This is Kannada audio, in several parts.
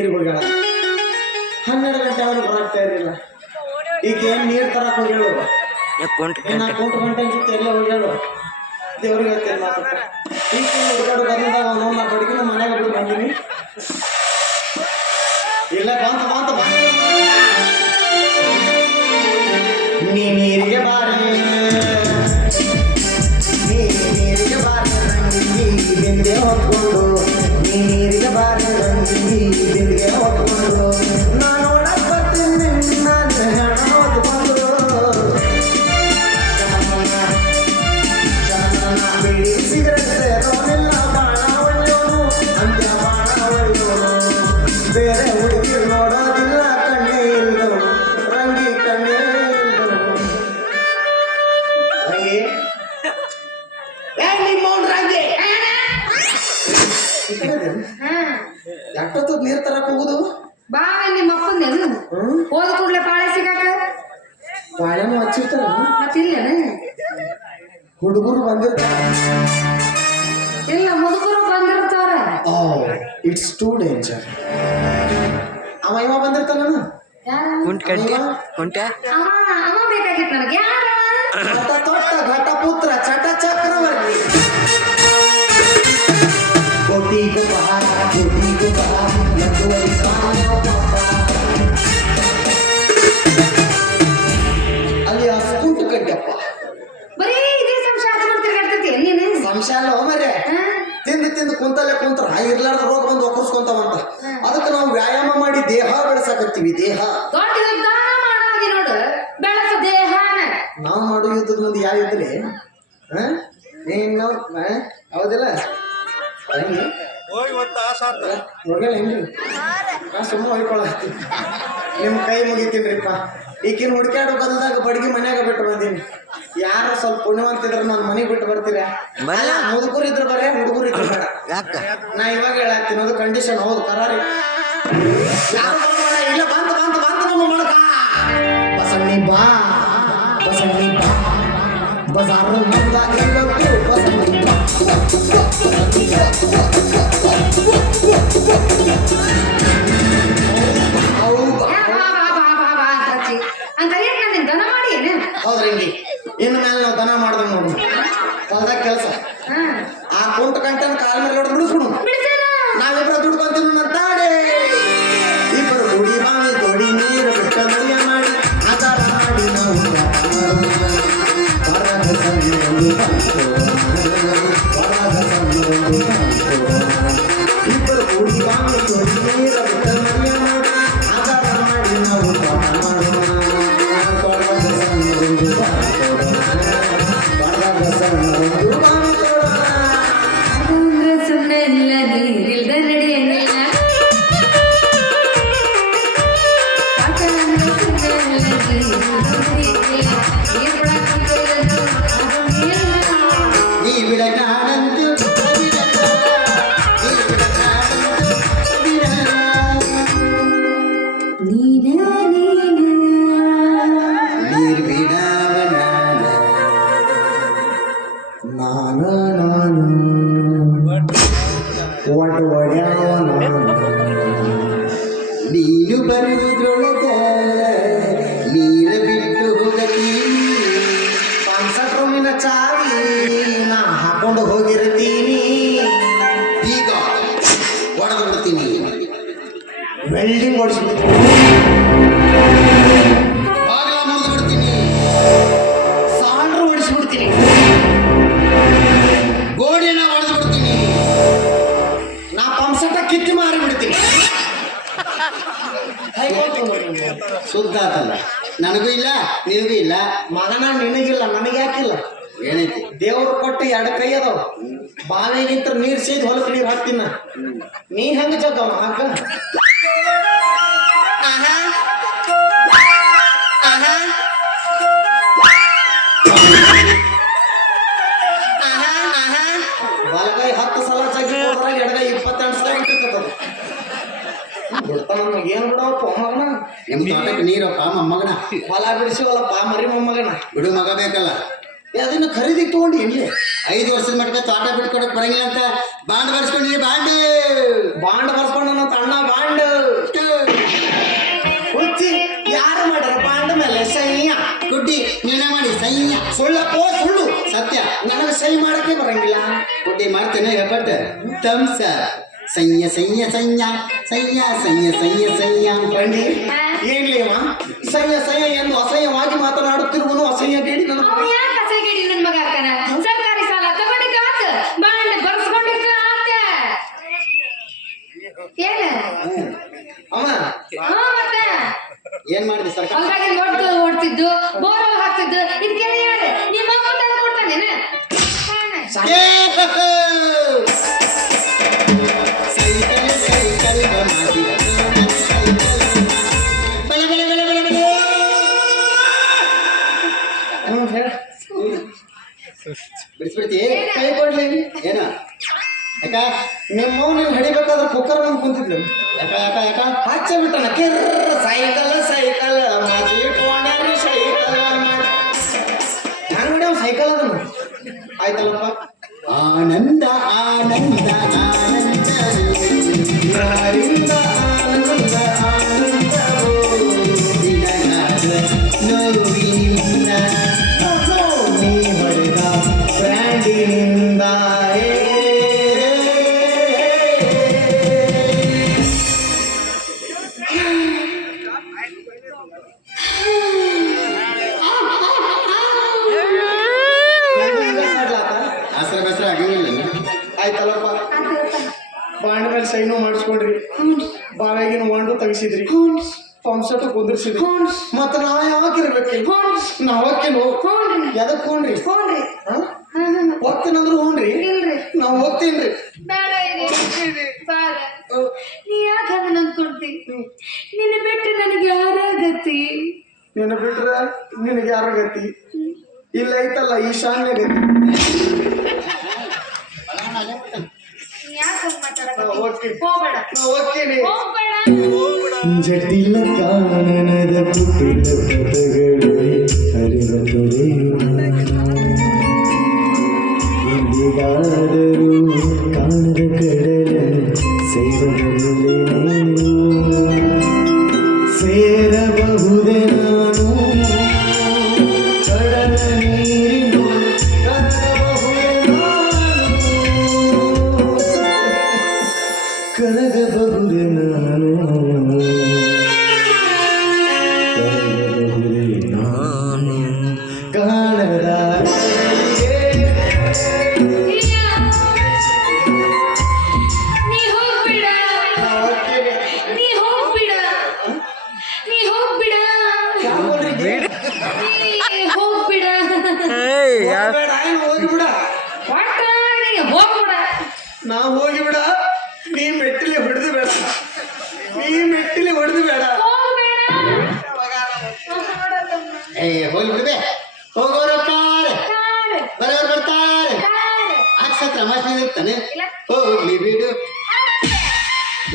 ನೀರಿಗೆ ಹೋಗ್ಯಾಳ. 12 ಗಂಟೆ ಆದ್ರೂ ಬರಾಕ್ತಾ ಇರಲಿಲ್ಲ. ಈಗ ಏನ್ ನೀರ್ ತರಕ್ ಹೋಗ್ಯಾಳು. ನಾ ಕುಂಟು ಗಂಟೆ ಜೊತೆ ಎಲ್ಲ ಹೋಗ್ಯಾಳು. ದೇವ್ರಿಗೆ ಹೇಳ್ತೇನೆ ಮಾತಾಡ ಈಗ ಹುಡುಗಾಡು ಬಂದಾಗ ಅವನು ನಾ ಬಡಗಿನ ಮನ್ಯಾಗ ಬಿಟ್ಟು ಬಂದೀನಿ. ಇಲ್ಲ ಬಂತ ಬಂತ ನೀ ನೀರಿಗೆ ಬಾರೆ ನೀರಿಗೆ ಬಾರೆ ರಂಗಿ ಬಿಂದೆ ಹೊತ್ಕೊಂಡು ನೀ ನೀರಿಗೆ ಬಾರೆ ರಂಗಿ ಬಿಂದಿಗೆ ಹೊತ್ಕೊಂಡು ನಾನು ಒಳಗೆ ಬರ್ತೀನಿ ನನ್ನ ಹೆಣ ಹೊತ್ಕೊಂಡು ಬಿಡಿ ಸಿಗರೆಟ್ ಸೇರೋನಿಲ್ಲ ಬಾಣ ಒಳ್ಳೆಯೋನು ಅಂತ್ಯ ಬಾಣ ಒಳ್ಳೆಯೋನು ಬೇರೆ ಹುಡುಗಿ ನೋಡೋದಿಲ್ಲ ಕಣ್ಣೇ ಇಲ್ಲವನು ರಂಗಿ ಕಣ್ಣೇ ಇಲ್ಲವನು ರಂಗಿ ರಂಗಿ ಯಾಕತ್ತದ ನೀರ್ ತರಕ್ ಹೋಗುದು ಬಾ ನಿಮ್ಮ ಅಪ್ಪಂದೇನು ಹೋದ ಕೂಡ್ಲೆ ಪಾಳೆ ಸಿಗಾಕ ಪಾಳೆನೂ ಹಚ್ಚಿರ್ತಾರ ಮತ್ತಿಲ್ಲೇನ ಹುಡುಗರು ಬಂದಿರ್ತಾರ ಇಲ್ಲ ಮುದುಕರು ಬಂದಿರ್ತಾರ. It's too danger. ಅವ ಇವ ಬಂದಿರ್ತಾನ ಅವ ಬೇಕಾಗಿತ್ತು ನನಗೆ. ಯಾರ ತೊಟ್ಟ ಘಟಪುತ್ರ ಚಟ ಚಕ್ರವರ್ತಿ ಕೋಟಿ ಗೋಪಾಲ ನಂದುವರಿ ಅಲ್ಲಿ ಅಸ್ಕುಂಟು ಕಡ್ಡಪ್ಪ ಬರೀ ಇದೇ ಸಂಶಯ ತಿರ್ಗಾಡ್ತೈತಿ ನೀನು. ಸಂಶಯ ಅಲ್ಲ ಮರ್ರೆ ತಿಂದು ಕುಂತಲ್ಲೇ ಕುಂತ್ರ ಇರ್ಲಾರ್ದ ರೋಗ ಬಂದು ಒಕ್ಕರ್ಸ್ಕೊಂತಾವಂತ. ಅದಕ್ಕೆ ನಾವು ವ್ಯಾಯಾಮ ಮಾಡಿ ದೇಹ ಬೆಳೆಸಕತ್ತೀವಿ. ದೇಹ ದೊಡ್ಡ ಯುದ್ಧ ಮಾಡೋದಿ ನೋಡು ಬೆಳೆಸ ದೇಹನ. ನಾವು ಮಾಡೋ ಯುದ್ಧದ ಮಂದಿ ಯಾವ ಯುದ್ಧಲಿ ನೀನು ಹೌದಿಲ್ಲ ಹೋಗಲ್ಲ ಹೆಂಗ್ರಿ ನಾ ಸುಮ್ಮ ಹೊಯ್ಕೊಳತ್ತೀನಿ. ನಿಮ್ಮ ಕೈ ಮುಗಿತೀನ್ರಿಪ್ಪ. ಈಗಿನ ಹುಡುಕ್ಯಾಡೋ ಬದಲಾಗ ಬಡಗಿ ಮನ್ಯಾಗ ಬಿಟ್ಟು ಬಂದೀನಿ. ಯಾರು ಸ್ವಲ್ಪ ಪುಣ್ಯವಂತಿದ್ರೆ ನಾನು ಮನೆಗೆ ಬಿಟ್ಟು ಬರ್ತೀರಾ? ಮುದುಕರು ಇದ್ರು ಬರೇ ಹುಡುಗರು ಇದ್ರು ಬೇಡ. ನಾ ಇವಾಗ ಹೇಳಾಕ್ತೀನಿ ಅದು ಕಂಡೀಷನ್. ಹೌದು ಕರಾರಿ ಇಲ್ಲ ಬಂತು ನಮ್ಮ ಮೊಳಕ ಬಸಣ್ಣಿ ಬಾ ಬಜಾರ್ ಮುಂದ ಇವತ್ತು ಬಸಣ್ಣಿ ಬಾ ಹೌದ್ರಿ. ಇನ್ನು ಮೇಲೆ ನಾವು ದನ ಮಾಡ್ದಂಗ ನೋಡು ಹೊಲ್ದಾಗ ಕೆಲಸ ಆ ಕುಂಟ ಕಂಟನ ಕಾಲ ಮೇಲೆ ಹೊಡೆದು ಬಿಡಿಸ್ಬಿಡು. ನಾವಿಬ್ರ ದುಡ್ಕೊಂತೀವಿ ಅಂತಾಡೆ ಇಬ್ಬರು ಗುಡಿ ಬಾವಿ ತೊಡಿ ನೀರು ಬಿಟ್ಟ ಮೈಯ ಮಾಡಿ ಆಧಾರ ಮಾಡಿ ನಾವು ಇಬ್ಬರು ಗುಡಿ ಬಾವಿ ತೊಡಿ ನೀರು ಬಿಟ್ಟ ಮೈಯ ಮಾಡಿ ಆಧಾರ ಮಾಡಿ ನಾವು ಸುಮ್ಮನಿಲ್ಲ ನೀರಿಲ್ದ ನಡೆಯಲಿಲ್ಲ ನೀ ಬಿಡಕಾನಂತು ನೀರ್ ಬಿಡವ ನಾನು ಒಡ್ಯಾವ ನೀರು ಬರುವುದ್ರೊಳಗ ನೀರು ಬಿಟ್ಟು ಹೋಗತೀನಿ. ಕಾನ್ಸರ್ಟ್ ರೂಮಿನ ಚಾವಿ ನಾ ಹಾಕೊಂಡು ಹೋಗಿರ್ತೀನಿ. ಈಗ ಒಡೆದು ಬಿಡ್ತೀನಿ. ವೆಲ್ಡಿಂಗ್ ಓಡಿಸ್ಬಿಡ್ತೀನಿ. ಬಾಗಿಲ ಮುರಿದು ಬಿಡ್ತೀನಿ. ಸಾಂಡ್ರು ಓಡಿಸ್ಬಿಡ್ತೀನಿ. ಗೋಡೆನ ಹೊಡೆದು ಬಿಡ್ತೀನಿ. ನಾ ಪಂಪ್ಸೆಟ್ಟ ಕಿತ್ತಿ ಮಾರಿ ಬಿಡ್ತೀನಿ. ಶುದ್ಧ ಆತಲ್ಲ. ನನಗೂ ಇಲ್ಲ ನಿನಗೂ ಇಲ್ಲ. ಮಗನ ನಿನಗಿಲ್ಲ ನನಗೆ ಯಾಕಿಲ್ಲ? ಏನೈತಿ ದೇವ್ರು ಕೊಟ್ಟು 2 ಕೈ ಅದಾವ. ಬಾವಿಗಿಂತ ನೀರ್ ಸೇದ್ ಹೊಲಕ್ಕೆ ನೀರ್ ಹಾಕ್ತೀನ. ನೀ ಹಂಗ ಜಗ್ಗವ ಹಾಕ ಬಲಗೈ 10 ಸಲ ಜಗ್ಗಿ ಹೋದ್ರಾಗ ಎಡಗೈ 28 ಸಲ ಬಿಟ್ಟಿರ್ತದ. ಏನ್ ಬಿಡವಪ್ಪ ಮಗನ ನಿಮ್ ತೋಟಕ್ಕೆ ನೀರಪ್ಪ ಮೊಮ್ಮಗನ. ಹೊಲ ಬಿಡಿಸಿವಲ್ಲಪ್ಪ ಮರಿ ಮೊಮ್ಮಗನ. ಬಿಡು ಮಗ ಬೇಕಲ್ಲ. ಅದನ್ನ ಖರೀದಿ ತಗೊಂಡು ಇಲ್ಲಿ 5 ವರ್ಷದ ಮಟ್ಟಿಗೆ ತೋಟ ಬಿಟ್ಕೊಡಕ್ ಬರಂಗಿಲ್ಲ ಅಂತ ಬಾಂಡ್ ಬರ್ಸ್ಕೊಂಡಿ. ಬಾಂಡ್ ಬರ್ಸ್ಕೊಂಡ ಅಣ್ಣ ಬಾಂಡ್ ನೀನ ಮಾಡಿ ಸೈನ್ಯ ಸುಳ್ಳಪ್ಪೋ ಸುಳ್ಳು. ಸತ್ಯ ನನಗೆ ಸಹಿ ಮಾಡಕ್ಕೆ ಬರಂಗಿಲ್ಲ. ಕೊಟ್ಟಿ ಮಾಡ್ತೇನೆ ಹೇಳ್ಬಟ್ಟ ತಮ್ಸ ಸೈನ್ಯ ಸೈನ್ಯ ಸೈನ್ಯ ಸೈನ್ಯ ಸೈನ್ಯ ಸೈನ್ಯ ಸೈನ್ಯ ಬಂಡಿ ಏನ್ಲಿ ಅವ ಸಹ್ಯ ಸಹ್ಯ ಎಂದು ಅಸಹ್ಯವಾಗಿ ಮಾತನಾಡುತ್ತಿರುವನು ಅಸಹ್ಯ ಬೇಡಿ ನನ್ನ ಅವ ಯಾಕೆ ಕಸಗೇಡಿ ನನ್ ಮಗ ಅಕ್ಕನ ಸರ್ಕಾರಿ ಸಾಲ ತಗೊಂಡಿದ್ದ ಆತ ಬಾಂಡ್ ಬರ್ಸ್ಕೊಂಡಿದ್ದ ಆತ ಏನ ಅವ ಮತ್ತೆ ಏನ್ ಮಾಡಿದೆ ಸರ್ಕಾರ ಹೊಲ್ದಾಗಿ ಓಡ್ತಿದ್ದು ಬೋರ್ ಹಾಕ್ತಿದ್ದು ಇದಕ್ಕೆಲ್ಲ ಯಾರು ನಿಮ್ಮ ಅಪ್ಪ ತಂದು ಕೊಡ್ತಾನೇನ ಸೈಕಲ್ ಸೈಕಲ್ ಬಲೆ ಬಲೆ ಬಲೆ ಬಲೆ ಬಲೆ ಹೇಳ ಬಿಡಿಸ್ಬಿಡ್ತಿ ಕೈ ಕೊಡ್ಲಿ. ಏನ ಯಾಕ ನಿಮ್ಮವ್ ನೀನು ಹಡಿಬೇಕಾದ್ರೆ ಕುಕ್ಕರ್ ಬಂದು ಕುಂತಿದ್ಲು. ಯಾಕ ಯಾಕ ಯಾಕ ಹಚ್ಚ ಬಿಟ್ಟನ ಕಿರ್ರ ಸೈಕಲ್ ಸೈಕಲ್ ಮಾಜಿ ಟೋಣರಿ ಸೈಕಲ್ ಹಂಗಡೆ ಸೈಕಲ್ ಅದನ್ನು ಆಯ್ತಲ್ಲಪ್ಪ. ಆನಂದ ಆನಂದ ಆನಂದ ಯಾರಿಂದ ಆನಂದ ಆನಂದವೋ ದಿನಗಾದ ನೋವಿನಿಂದ ನೀ ಹೊಡೆದ ಬ್ರ್ಯಾಂಡಿನಿಂದ ಆಸರ ಬೇಸರ ಆಗಿಲ್ಲ ಆಯ್ತಲ್ಲಪ್ಪ. ಬಾಂಡ್ ಮೇಲೆ ಸೈನು ಮಾಡಿಸ್ಕೊಂಡ್ರಿ, ಬಾವಿಗಿನ ವಾಂಡು ತೆಗಿಸಿದ್ರಿ, ಪಂಪ್ಸೆಟ್ ಕುಂದಿರ್ಸಿದ್ರಿ. ಮತ್ತ ನಾವ್ ಯಾವಾಗ ಇರ್ಬೇಕಿಲ್ಲ ನಾವಕ್ಕೇನು ಎದಕ್ ಹೋಗ್ರಿ ಹೋಗ್ತೀನಂದ್ರು ಹೋಗ್ರಿ ನಾವ್ ಹೋಗ್ತೀನ್ರಿ. ಬೇಡ ಇದೆ ಬಾರ ನೀ ಯಾಕೆ ಅದನ್ನ ಅಂದ್ಕೊಳ್ತಿ ನಿನ್ನ ಬಿಟ್ಟು ನನಗೆ ಯಾರ ಗತಿ ನಿನ್ನ ಬಿಟ್ರ ನಿನಗೆ ಯಾರ ಗತಿ ಇಲ್ಲ ಐತಲ್ಲ ಈಶಾನ್ಯ ಗತಿ. ಯಾಕೆ ಮಾತಾಡಕ್ಕೆ ಹೋಗ್ತೀನಿ ಹೋಗ್ಬೇಡ ಹೋಗ್ತೀನಿ. ಹೋಗ್ಬೇಡ ಜಟಿಲ ಕಾನನದ ಕುಟಿಲ ಪದಗಳು ಹರಿವ ತೊರೆಯು ಎಂದಿಗಾದರೂ ಕಾಣದ ಕಡಲನ್ನು ಸೇರಬಹುದೇ ಸೇರಬಹುದೇ ನಾನು ಕಡಲ ನೀರಿನ ಕರಗಬಹುದೇ ನಾನು ಕರಗಬಹುದೇ ನಾನು ಕಾಣದ ನೀ ಹೋಗ್ಬಿಡ ನೀ ಹೋಗ್ಬಿಡ ನೀ ಹೋಗ್ಬಿಡ ನೀ ಹೋಗ್ಬಿಡ ಹೋಗಿಬಿಡ ಒಟ್ಟ ನೀ ಹೋಗ್ಬಿಡ ನಾ ಹೋಗಿಬಿಡ. ನೀ ಮೆಟ್ಟಿಲಿ ಹೊಡೆದು ಬೇಡ, ನೀ ಮೆಟ್ಟಿಲಿ ಹೊಡೆದು ಬೇಡ. ಹೋಗ್ಬೇಡ ಏ ಹೋಗಿ ಬಿಡ್ಬೆ ಹೋಗೋರು ಹೋಗ್ತಾರೆ ಕಾರ್ ಬರೋರು ಬರ್ತಾರೆ ಕಾರ್ ಆಕ್ಸತ್ರ ಮಸ್ತಿ ಇರ್ತಾನೆ ಹೋಗ್ಲಿ ಬಿಡು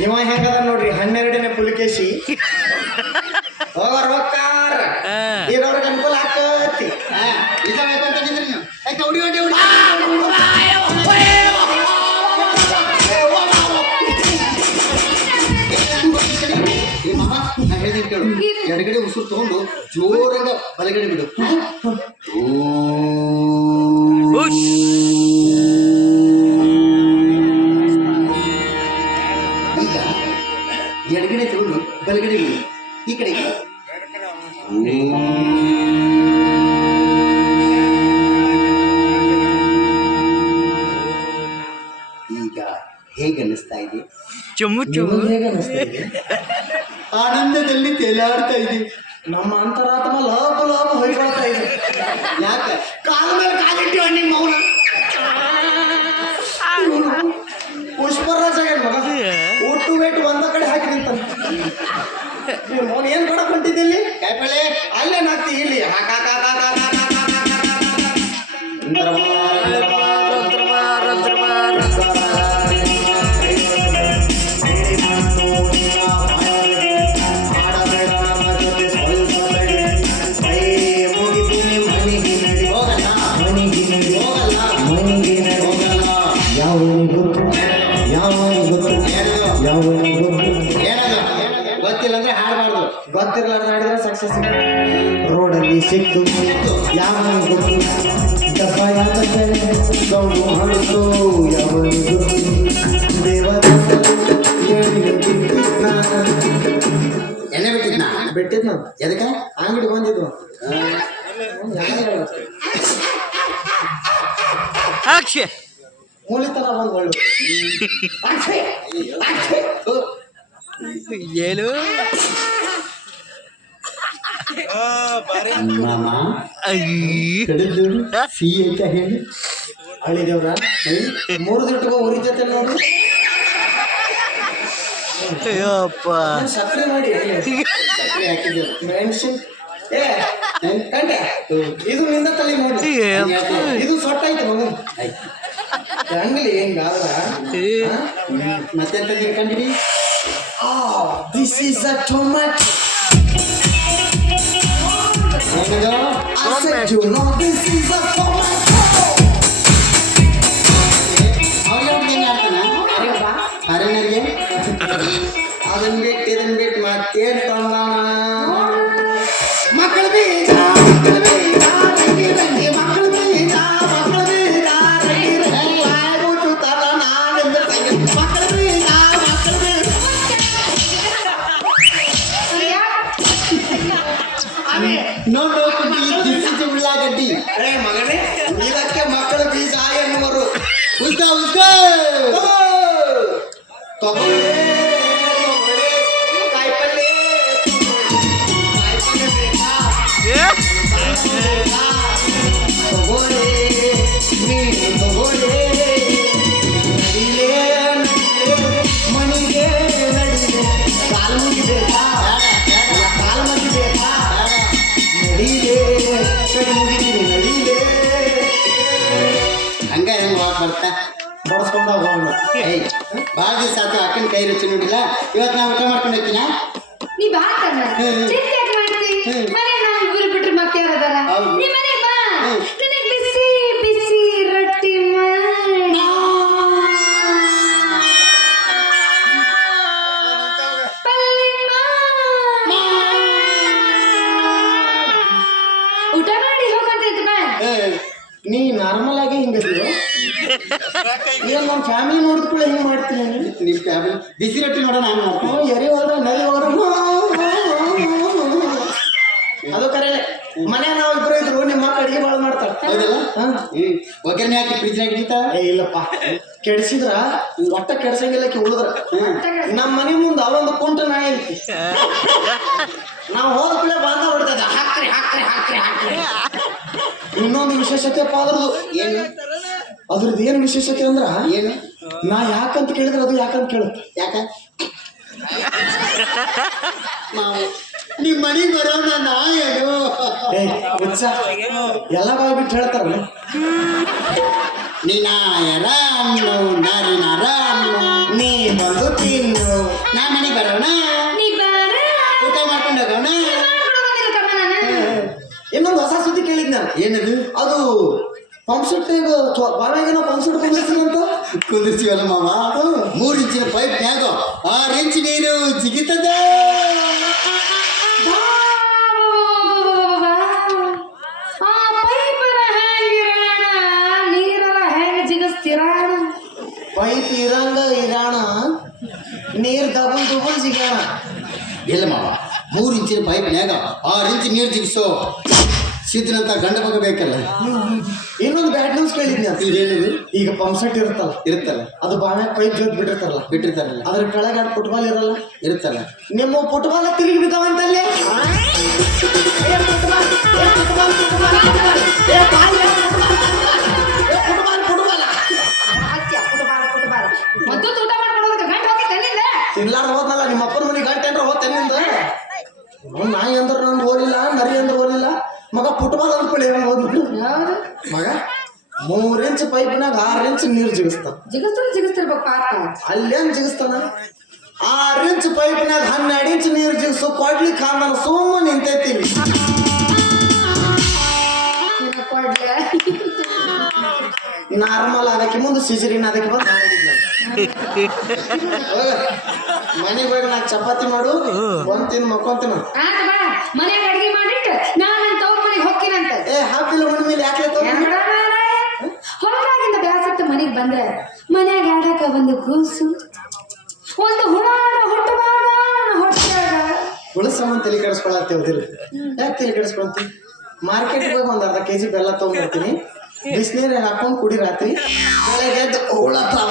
ಇವ ಹೆಂಗದ ನೋಡ್ರಿ 12ನೇ ಪುಲಿಕೇಶಿ ಹೋಗೋರ್ ಹೋಗ್ತಾರ ಈಗ ಅವ್ರಿಗೆ ಅನುಕೂಲ ಆಕತಿ. ನಿಜ ಬೇಕಂತ ನಿಂದ್ರಿ ನೀವು ಯಾಕೆ ಹುಡಿ ಹೊಡಿ ಹುಡಿ ನಾ ಹೇಳಿದ್ ಕೇಳು ಎಡಗಡೆ ಉಸಿರು ತಗೊಂಡು ಜೋರಾಗ ಬಲಗಡೆ ಬಿಡು ಈಗ ಎಡಗಡೆ ತಗೊಂಡು ಬಲಗಡೆ ಬಿಡು ಈ ಕಡೆ ಈಗ ಹೇಗೆ ಅನ್ನಿಸ್ತಾ ಇದೆ ನಿಮಗೆ ಹೇಗೆ ಅನಿಸ್ತಾ ಇದೆ? ಆನಂದದಲ್ಲಿ ತೇಲಾಡ್ತಾ ಇದೆ ನಮ್ಮ ಅಂತರಾತ್ಮ ಲಾಭ ಲಾಭ ಹೊಯ್ಕೊಳ್ತಾ ಇದೆ. ಯಾಕೆ ಕಾಲ ಮೇಲೆ ಕಾಲಿಟ್ಟು ನಿಮ್ಮ ಮೌನ ಪುಷ್ಪರಾಜ ಮಗ ಒಟ್ಟು ವೇಟ್ ಒಂದ ಕಡೆ ಹಾಕಿ ನಿಂತಾನೆ. ನಿಮ್ಮ ಮೌನ ಏನ್ ಕೊಡಕ್ ಹೊಂಟಿದ್ದಿಲ್ಲಿ ಕಾಯಿಪಲ್ಲೆ ಅಲ್ಲೇ ನಾಕ್ತಿ ಇಲ್ಲಿ ಏನದು ಗೊತ್ತಿಲ್ಲ ಅಂದ್ರೆ ಹಾಡಬಾರ್ದು ಗೊತ್ತಿರ್ಲಾರ್ದ ಆಡಿದ್ರೆ ಸಕ್ಸಸ್ ರೋಡಲ್ಲಿ ಸಿಕ್ತು ಯಾವ ಗೊತ್ತು ಡಬ್ಬ ಯಾವ ಗೌಡು ಹೊರತು ಯಾವನಿಗೂ ದೇವರ ಎಣ್ಣೆ ಬಿಟ್ಟಿದ್ನಾ ಬಿಟ್ಟಿದ್ ನಾನು ಎದಕ್ಕೆ ಅಂಗಡಿ ಬಂದಿದ್ವು ಮೂಲಿತನ ಬಂದು ಒಳ್ಳೆ ಏನು ಮಾಮ ಕಡಿದು ಸಿಹಿ ಅಂತ ಹೇಳಿ ಹಳಿದೇವ್ರ 3 ದಿಟ್ಟಗೋ ಉರಿತೈತೆ ನೋಡಿ ಅಯ್ಯಪ್ಪ ಸಕ್ಕರೆ ಮಾಡಿ ಸಕ್ಕರೆ ಹಾಕಿದ್ದು ಮೆಣಸಿನ್ ಕಂಡೆ ಇದು ನಿಂದ ತಲೆ ನೋಡಿ ಇದು ಸೊಟ್ಟಾಯ್ತು ಮಗನ್ ಹಂಗಲಿ ಹೆಂಗಾದ್ರ ಮತ್ತೆ ಅಂತ ತಿಳ್ಕೊಂಡಿರಿ ದಿಸ್ ಈಸ್ ಅ ಟೊಮ್ಯಾಟೊ ಏನದು I said you know this is a tomato. ಅವ್ರಿಗೆ ಹೆಂಗೆ ಆಡ್ತಾನ ಅರಣ್ಯರಿಗೆ ಅದನ್ನ ಬಿಟ್ಟು ಮತ್ತೇನ್ ತಂದಾನ ಮಕ್ಕಳ ಬೀಜ ರಂಗಿ ರಂಗಿ ಮಕ್ಕಳ ಬೀಜ ರಂಗಿ ರಂಗಿ ಆಗ್ಬಿಟ್ಟು ತರ ನಾನೆಂದ ಮಕ್ಕಳ ಬೀಜ ನೋಡು ಉಳ್ಳಾಗಡ್ಡಿ ಮಗನೇ ಇದಕ್ಕೆ ಮಕ್ಕಳ ಬೀಜ ಎನ್ನುವರು ಉಸ್ಕೋ ತಗೊಳ್ಳಿ ಕಾಯಿಪಲ್ಲೆ ಬೇಕಾ ತಗೊಳ್ಳಿ ನೀನು ತಗೊಳ್ಳಿ ನಡಿಲೇ ಮಣಿಗೆ ನಡಿಲೆ ಕಾಲು ಮುಗಿಬೇಕಾ ಕಾಲು ಮುಗಿಬೇಕಾ ನಡಿಲೇ ಕೈ ಮುಗಿದಿರಿ ನಡಿಲೇ ಹಂಗ ಹೆಂಗ್ ವಾಕ್ ಬರ್ತಾ ಬಡಿಸ್ಕೊಂಡ ಹೋಗೋಣ ಏಯ್ ಭಾಳ ದಿವಸ ಆತು ಅಕ್ಕನ ಕೈ ರುಚಿ ನೋಡಿಲ್ಲ ಇವತ್ತು ನಾವು ಊಟ ಮಾಡ್ಕೊಂಡು ಹೋಗ್ತೀನ ನೀ ಬಾ ಕಣ್ಣ ಚಿಂತೆ ಯಾಕೆ ಮಾಡ್ತಿ ಮನೆ ನಾವು ಇಬ್ಬರು ಬಿಟ್ರೆ ಮತ್ತೆ ಯಾರದಾರ ಹೌದು. ನೀ ಮನೆ ಬಾ ನಿನಗೆ ಬಿಸಿ ಬಿಸಿ ರೊಟ್ಟಿ ಮಾಡಿ ಪಲ್ಯ ಮಾಡಿ. ಊಟ ಮಾಡಿ ಹೋಗಂತ ಬಾ ನೀ ನಾರ್ಮಲ್ ಆಗಿ ಹಿಂಗದಿರೋ ಏನ್ ನಮ್ಮ ಫ್ಯಾಮಿಲಿ ನೋಡಿದ ಕೂಡ ಹಿಂಗ್ ಮಾಡ್ತೀನಿ ನಿಮ್ಮ ಫ್ಯಾಮಿಲಿ ಬಿಸಿ ರೊಟ್ಟಿ ನೋಡೋಣ ನಾನು ಮಾಡ್ತೀನಿ ಎರಿ ಹೋದ್ರ ನರಿ ಹೋದ್ರ ಅದು ಕರೆಯಲ್ಲ ಮನೆ ನಾವು ಇಬ್ರು ಇದ್ರು ನಿಮ್ಮ ಮಕ್ಕ ಅಡಿಗೆ ಭಾಳ ಮಾಡ್ತಾರ ಹೌದಲ್ಲ ಒಗ್ಗರಣೆ ಹಾಕಿ ಫ್ರಿಜ್ನಾಗ ಇಡಿತಾ ಇಲ್ಲಪ್ಪ ಕೆಡ್ಸಿದ್ರ ಒಟ್ಟ ಕೆಡ್ಸಂಗಿಲ್ಲ ಉಳಿದ್ರ ನಮ್ಮ ಮನೆ ಮುಂದೆ ಅವರೊಂದು ಕುಂಟ ನಾಯಿ ಐತಿ ನಾವು ಹೋದ ಕೂಡ ಬಾಂಧ ಹೊಡ್ತದ ಹಾಕ್ರಿ ಹಾಕ್ರಿ ಹಾಕ್ರಿ ಹಾಕ್ರಿ ಇನ್ನೊಂದು ವಿಶೇಷತೆ ಅದ್ರದ್ದು ಏನು ಅದ್ರದ್ದು ಏನು ವಿಶೇಷತೆ ಅಂದ್ರ ಏನು ನಾ ಯಾಕಂತ ಕೇಳಿದ್ರೆ ಅದು ಯಾಕಂತ ಕೇಳುತ್ತೆ ಯಾಕ ನಾವು ನಿಮ್ಮ ಮನೆಗೆ ಬರೋಣ ನಾಯನು ಹುಚ್ಚ ಎಲ್ಲ ಬಾಯ್ ಬಿಟ್ಟು ಹೇಳ್ತಾರಲ್ಲ ನೀನಾಯರ ಅನ್ನು ನಾರಿನಾರ ಅನ್ನು ನೀ ಬಂದು ತಿನ್ನು ನಾ ಮನೆಗೆ ಬರೋಣ ನೀ ಬಾರ ಊಟ ಮಾಡ್ಕೊಂಡು ಹೋಗೋಣ ಮಾಡ್ಕೊಡೋದಿಲ್ಲ ಕಮ್ಮ ನಾನು ಇನ್ನೊಂದು ಹೊಸ ಸುದ್ದಿ ಕೇಳಿದ್ ನಾನು ಏನದು ಅದು ಪಂಪ್ ಸೆಟ್ ಬಾವಿಯಾಗೇನೋ ಪಂಪ್ ಸೆಟ್ ಕುಂದಿರ್ತೀನಂತ ಕುಂದಿರ್ತೀವಲ್ಲ ಮಾವ 3 ಇಂಚಿನ ಪೈಪ್ ನ್ಯಾಗ 6 ಇಂಚ್ ನೀರು ಜಿಗಿತದ ಪೈಪ್ ಇರಂಗ ಇರಾಣ ನೀರ್ ದಬಲ್ ದುಬಲ್ ಸಿಗೋಣ ಇಲ್ಲ ಮಾವ 3 ಇಂಚಿನ ಪೈಪ್ ನ್ಯಾಗ 6 ಇಂಚ್ ನೀರು ಜಿಗಿಸೋ ಸಿದ್ಧನಂತ ಗಂಡ ಮಗ ಬೇಕಲ್ಲ ಇನ್ನೊಂದು ಬ್ಯಾಡ್ ನ್ಯೂಸ್ ಕೇಳಿದ್ನಿ ಅಂತ ಏನದು ಈಗ ಪಂಪ್ ಸೆಟ್ ಇರುತ್ತಲ್ಲ ಇರುತ್ತಲ್ಲ ಅದು ಬಾವ್ಯಾಗ ಪೈಪ್ ಜೊತೆ ಬಿಟ್ಟಿರ್ತಾರಲ್ಲ ಅದ್ರ ಕೆಳಗೆ ಫುಟ್ಬಾಲ್ ಇರಲ್ಲ ಇರುತ್ತಲ್ಲ ನಿಮ್ಮ ಫುಟ್ಬಾಲ್ ತಿರುಗಿ ಬಿದ್ದಾವಂತಲ್ಲೇ ಮತ್ತು ಊಟ ಮಾಡ್ಕೊಡೋದಕ್ಕೆ ಗಂಟು ಹೋಗ್ತೈತೆ ನಿಂದ ತಿನ್ಲಾರ್ದ ಹೋದ್ನಲ್ಲ ನಿಮ್ಮ ಅಪ್ಪನ ಮನೆಗೆ ಗಂಟೆ ಅಂದ್ರೆ ಹೋಗ್ತೇನಿಂದ ನಾಯಿ ಅಂದ್ರೆ ನಂಗೆ ಓದಿಲ್ಲ ನರಿ ಅಂದ್ರೆ ಓದಿಲ್ಲ ಮಗ ಫುಟ್ಬಾಲ್ ಅಂದ್ಕೊಳ್ಳಿ ಹೆಂಗ್ ಹೋದ್ಬಿಟ್ಟು ಯಾವುದು ಮಗ 3 ಇಂಚ್ ಪೈಪ್ನಾಗ 6 ಇಂಚ್ ನೀರು ಜಿಗಿಸ್ತಾನ ಜಿಗಿಸ್ತಿರ್ಬೇಕು ಪಾಪ ಅಲ್ಲೇನ್ ಜಿಗಿಸ್ತಾನ 6 ಇಂಚ್ ಪೈಪ್ನಾಗ 12 ಇಂಚ್ ನೀರು ಜಿಗಿಸು ಕೊಡ್ಲಿಕ್ಕೆ ನಾನು ಸುಮ್ಮನೆ ನಿಂತೈತೀವಿ ಕೊಡ್ಲೆ ನಾರ್ಮಲ್ ಅದಕ್ಕೆ ಮುಂದೆ ಸಿಜರಿನ್ ಅದಕ್ಕೆ ಬಂದು ಮನೆಗೆ ಹೋಗಿ ನಾಲ್ಕು ಚಪಾತಿ ಮಾಡು ಒಂದ್ ತಿನ್ ಮಕ್ಕೊಂತೀನ. ಆತ ಬಾ ಮನ್ಯಾಗ ಅಡ್ಗೆ ಮಾಡಿಟ್ಟು ನಾನು ನನ್ನ ತವ್ರ ಮನೆಗೆ ಹೋಗ್ತೀನಂತ. ಏ ಹಾಕಿಲ್ಲ ಹುಣ್ಣಿಮೆ ಮೇಲೆ ಯಾಕೆ ಹೊರಗಾಗಿಂದ ಬ್ಯಾಸತ್ತ ಮನೆಗೆ ಬಂದ್ರೆ ಮನ್ಯಾಗ ಆಡಾಕ ಒಂದು ಕೂಸು ಒಂದು ಹುಳಾನ ಹುಟ್ಟಬಾರ್ದ ಹೊಟ್ಟಾಗ ಉಳಿಸಮ್ಮ ತಲೆ ಕೆಡಿಸ್ಕೊಳತ್ತೇವದಿಲ್ಲ. ಯಾಕೆ ತಲೆ ಕೆಡಿಸ್ಕೊಂತಿ? ಮಾರ್ಕೆಟ್ಗೆ ಹೋಗಿ ಒಂದು ಅರ್ಧ ಕೆಜಿ ಬೆಲ್ಲ ತೊಗೊಂಡ್ಬರ್ತೀನಿ, ಬಿಸಿನೀರಿಗೆ ಹಾಕೊಂಡು ಕುಡಿ ರಾತ್ರಿ, ಬೆಳಗ್ಗೆ ಎದ್ದು ಉಳತಾವ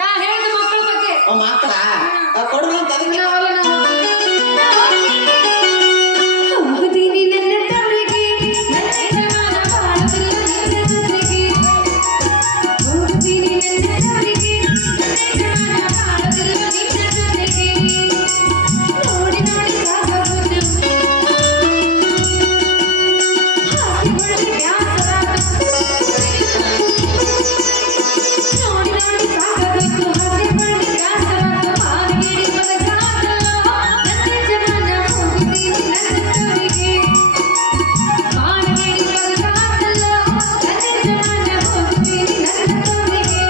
ನಾ ಹೇಳಿದ ಮಕ್ಕಳ ಬಗ್ಗೆ ಮಕ್ಕಳ ಕೊಡ್ರಿ ಅಂತ ಅದಕ್ಕೆ ಹೋಗುತ್ತೀನಿ ನನ್ನ ತವರಿಗೆ ನನ್ನ ಜೀವನ ಬಾಳುವುದಿಲ್ಲ ನಿನ್ನ ಜೊತೆಗೆ. ಹೋಗುತ್ತೀನಿ ನನ್ನ ತವರಿಗೆ ನನ್ನ ಜೀವನ ಬಾಳುವುದಿಲ್ಲ ನಿನ್ನ ಜೊತೆಗೆ. ನೋಡಿ ನೋಡಿ ಸಾಗಬಹುದು ಹಾಕಿಕೊಳ್ಳಿ ಬ್ಯಾಸರಾದ. ನೋಡಿ ನೋಡಿ ಸಾಗಬೇಕು ಹಾಕಿಕೊಳ್ಳಿ ಬ್ಯಾಸರಾದ. ಮಾರಿಗೇಡಿ ಬದಲಾದ ನನ್ನ ಜೀವನ ಹೋಗುತ್ತೀನಿ ನನ್ನ ತವರಿಗೆ. ಮಾರಿಗೇಡಿ ಬದಲಾದಲ್ಲ ನನ್ನ ಜೀವನ ಹೋಗುತ್ತೀನಿ ನನ್ನ ತವರಿಗೆ.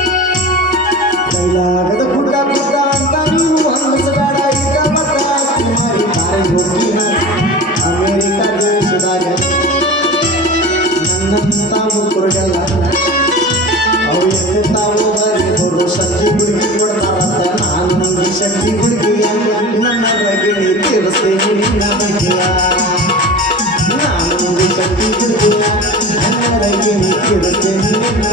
ಕೈಲಾಗದ ಗುಡ್ಡ ಗುಡ್ಡ ಅಂತ ನೀವು ಹಂಗಸಗಾಡ ಈಗ ಮತ್ತ ಆಸ್ತಿ ಮಾರಿ ಕಾರಿಗೆ ಹೋಗಿನ ಅಮೇರಿಕ ದೇಶದಾಗ ನನ್ನಂತ ಮುಕ್ಕುರುಗೆಲ್ಲ ಅವ್ರು ಎಲ್ಲಿ ತಾವು ಬರೀ ಶಕ್ತಿ ಗುಡುಗಿ ಕೊಡ್ತಾರಂತೆ. ನಾನು ನಂಗೆ ಶಕ್ತಿ ಗುಡುಗಿಯ ನನ್ನ ರಗಿಣಿ ತೀರಿಸ್ತೇನೆ ನಿನ್ನ ಬಗೆಯ. ನಾನು ಶಕ್ತಿ ಗುಡುಗಿಯ ನನ್ನ ರಗಿಣಿ ತೀರಿಸ್ತೇನೆ ನಿನ್ನ